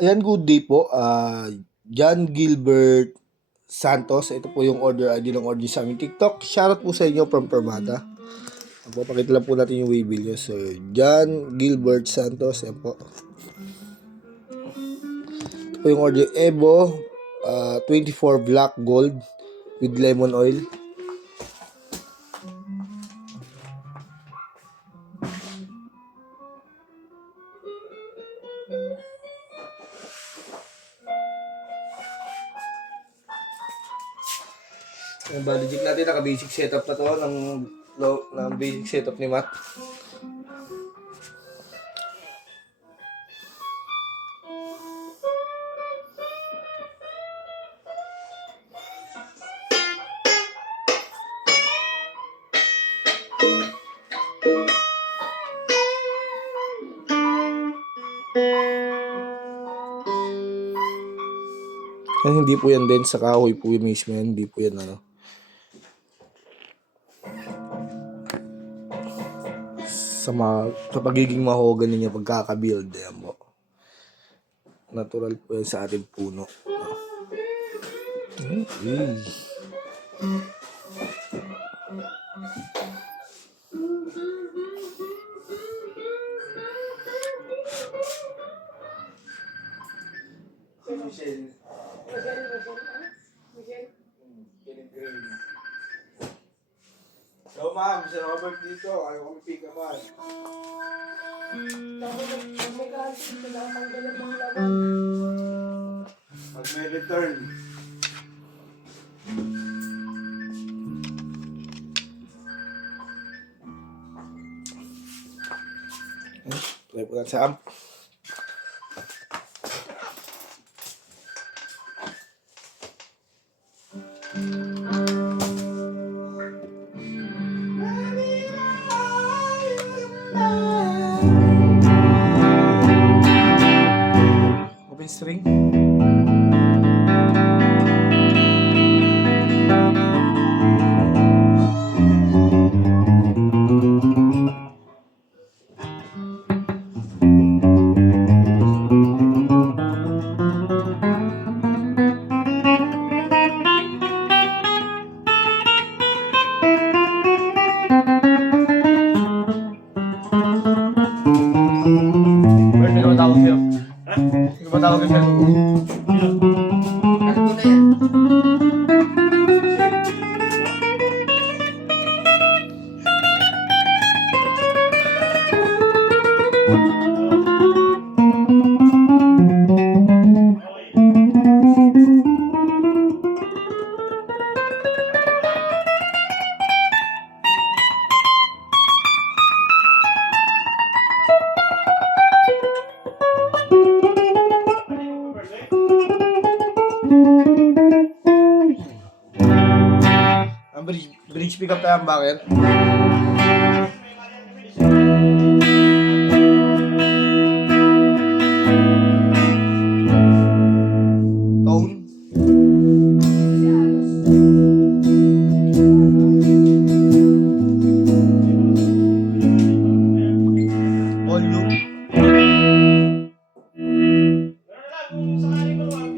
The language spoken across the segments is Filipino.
Ayan, good day po. John Gilbert Santos. Ito po yung order ID ng order sa aming TikTok. Shoutout po sa inyo from Permata. Pakita lang po natin yung waybill nyo. So, John Gilbert Santos. Ayan po. Ito po yung order Evo 24 Black Gold with lemon oil. Yung body jig natin, naka-basic setup na to ng basic setup ni Matt. Hindi po yan din sa kahoy po yung mismo yan. Hindi po yan sa pagiging mahogany niya pagkakabuild. Ayan po. Natural po yan sa ating puno. Okay. Michelle. So ma'am, si Robert dito. Ayaw kami pick up. Pag may return. Try po natin sa amp. Open string. Tawag ka bridge pick up tayo ang bakit? Tone. Volume.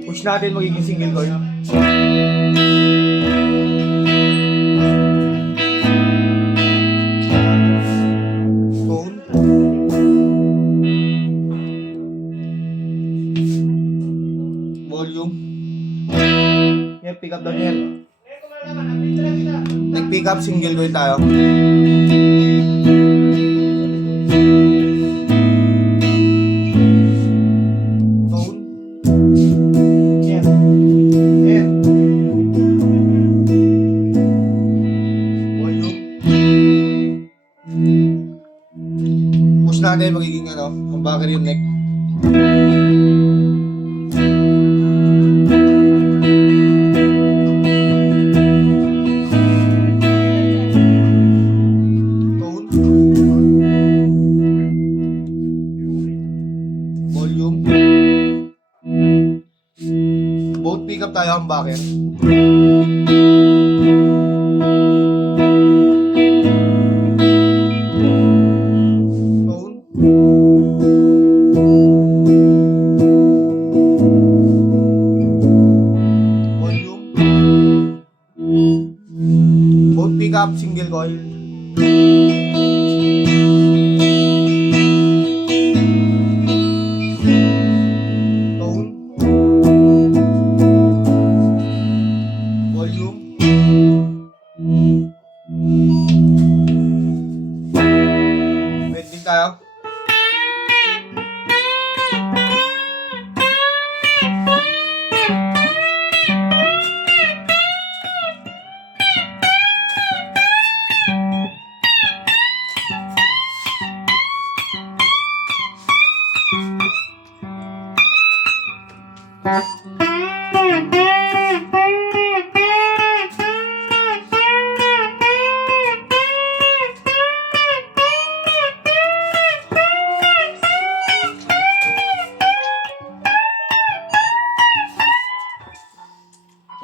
Push natin magiging single chord. Volume. Yan, pick up down yan. Nag-pick up, single chord tayo. Tone. Yan. Yan. Volume. Push natin, magiging ang bakit yung neck. Both pick up tayo ang bakit. Tone.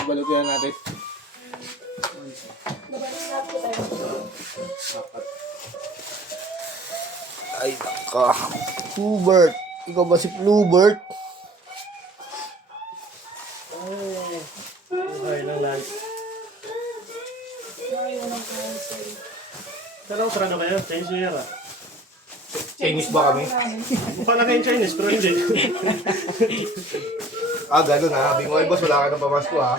Balutin natin. Ay, naka. Flubert. Ikaw ba si Flubert? Okay lang lang. Pero sarado kayo, Chinese New Year ah. Chinese ba kami? Mukha na kayong Chinese, pero hindi. Ah, gano'n ha. Bingoy boss, wala ka ng pamasko ha.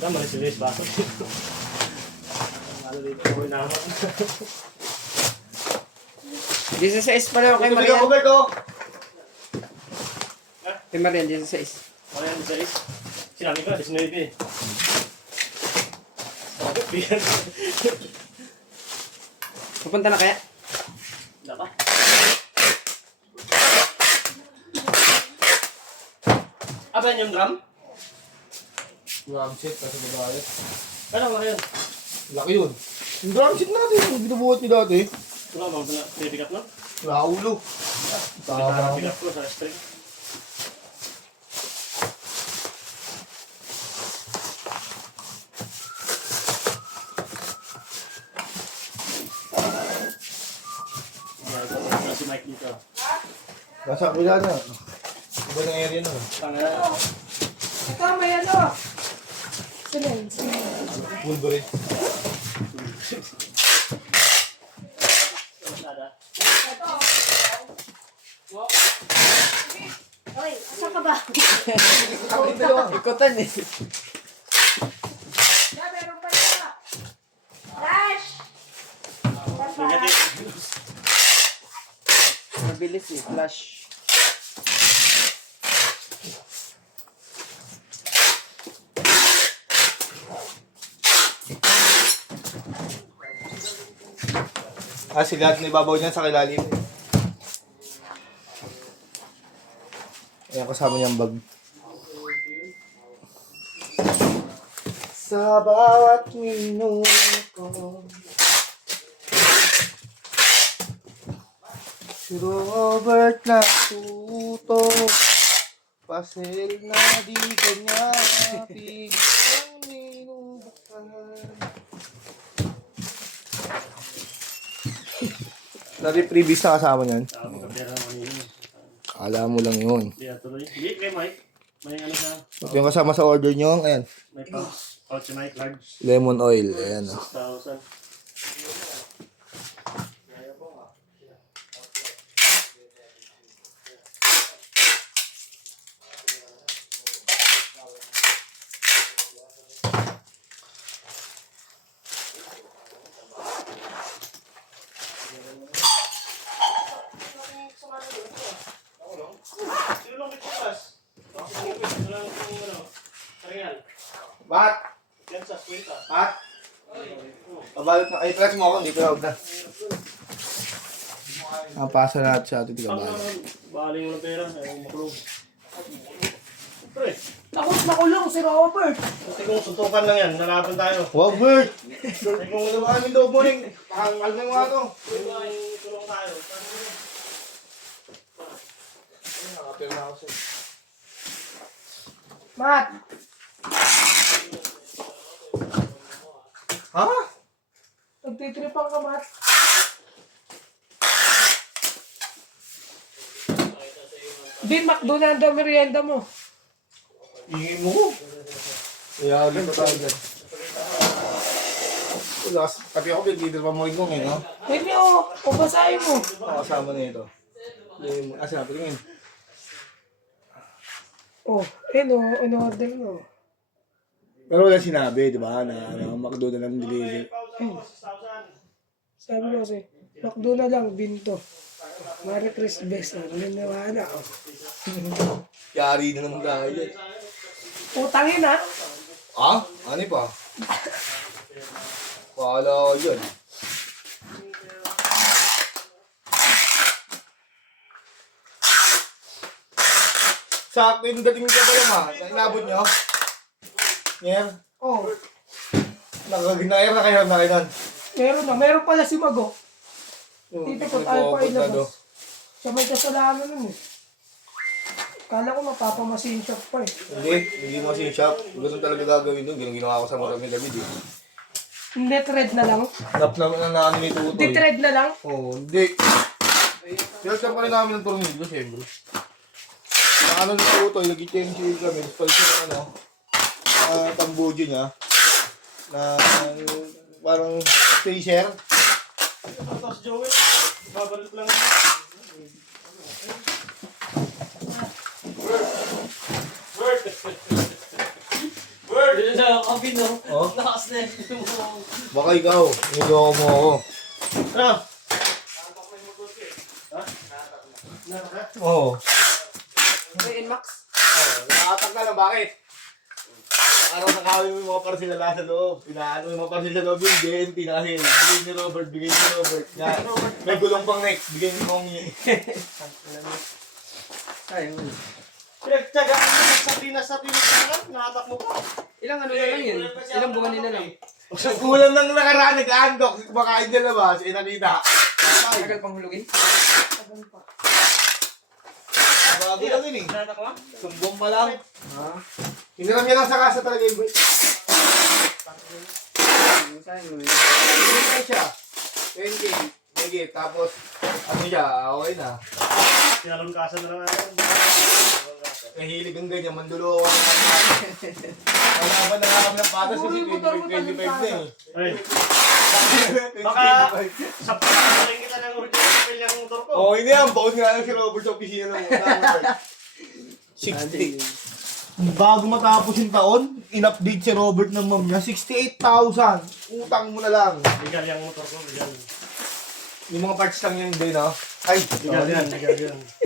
Tama na si Luis Baso. Ano dito ko na ako. 16 pala kay Tubig ako, Marian. Bert, oh. Kay Marian, 16. Marian, 16. Sinabi ko, 19 eh. Bakit yan? Pupunta na kaya? Wala pa. Aban yung drum? Drum set, kasi babae. Ano nga yun? Laki yun. Yung drum set natin, yung binubuhat niyo dati. Wala bang pick up no? Wala ulo. Tama. Pick up ko sa string. Si Mike dito. Nasa kabila na. Iba ng area na. Tanga. Ito, may ano. Silence. Wolverine. Oy, asa ka ba? Ikutan eh. Ya, meron pa ito. Flash! Mabilis eh, flash. Ah, sigat na ibabaw niyan sa kilalim. Ayan, kasama niyang bag. Sa bawat minuto, si Robert na tuto, pasil na di kanya pigang minubukan. Dari previous na kasama niyan. Kala mo lang yun. Hindi, tuloy. Hindi, kay Mike. May ano siya. Ito yung kasama sa order nyo. Ayan. May pouch. Pouch si Mike, large. Lemon oil. Ayan o. 6,000. Tulong kit bukas. Tulong kung ano. Karingal. Bat! Yan sa kwenta. Bat! Pabalot na. Ay, press mo ako. Dito na. Huwag na. Ang pasa natin sa ating tiga Pang balot. naman, baling mo ng pera. Ayaw makulong. Pre, Takot makulong si Robert. kasi kung suntukan lang yan, nalaban tayo. Wow, Bert! Kasi kung Ano ba kami loob mo rin? Pakangkal na yung mga to. tulong tayo. Nakapil na ako sa'yo. Mat, Ha? nagtitripan ka, Mat. Bin, McDonald's ang merienda mo. Ingin mo. Kaya ulit pa tayo dyan. Pati ako pinag-leader pa mo rin kong no? Pwede o, pubasahin mo. Ako kasama na ito. Sinabi tingin. Oh, ano order mo? Pero wala sinabi, di ba? Na McDo na lang deliver. Sabi mo kasi, McDo na lang, binto. Merry Christmas, naniwala ako. Yari na naman tayo dyan. Utangin ha? Ah? Ano pa? Paala ko dyan. Sakto yung dating ka ba naman? Inabot nyo? Ngayon? Oh, Nakaginayar na kayo na kayo. meron pala si Mago. Dito po tayo pa Nag-open na, ilabas. Siya may kasalanan nun eh. Kala ko mapapamasin shop pa eh. Hindi mo kasi yung shop. Ganun talaga gagawin doon. Ganun ginawa ko sa Marami David eh. Net red na lang. Nap na ano ni Tutoy. Net red na lang. Oo, hindi. Pinagsan pa rin namin ng tornilyo, siyempre. Ang ano ni Tutoy, nag-change oil kami. Palit siya ng ano, tambujo niya. Na parang spacer. Tapos Joel, babalit lang. Word! Yun na, kapi no? Oh? Lakas na yun mo. Baka ikaw, niloko mo ako. Ano? Oo. Ay, Nmax. Nakatak ka lang, bakit? Araw na kawin mo yung mga parcel na nasa loob. Pinaano yung mga parcel sa loob yung DNT na kasi. Bigay ni Robert, bigay ni Robert. Nga, may gulong pang next, bigay ni Mongi. Ay, yun. Pinagtsagaan mo sa Pinas nakatak mo pa. Ilang ano na lang yun? Ilang buwan nila lang? Sa kulang ng nakaraan, nag-andok. Kumakain na labas, nakita. Tagal pang hulugin? Bago lang yun eh. Natak mo? Sumbong pa lang. Ha? Hiniram niya lang sa kasa talaga yung break. Saan mo yun? Hiniram siya. 10K. Megit. Tapos, ano siya, okay na. Sinalong kasa na lang ako. Nahilig ang ganyan, mandulo ako ng patas. Kalaban na nga kami ng patas kasi 25 na eh. Ay, 25. baka sa pagkakaling kita ng original papel yung motor ko. Oo, hindi yan. Baon nga lang si Robert sa opisina ng Robert. 60. Bago matapos yung taon, in-update si Robert ng mom niya, 68,000. Utang mo na lang. Legal yung motor ko, legal. Yung mga parts lang yan din, no? Ay, Legal yan, legal yan.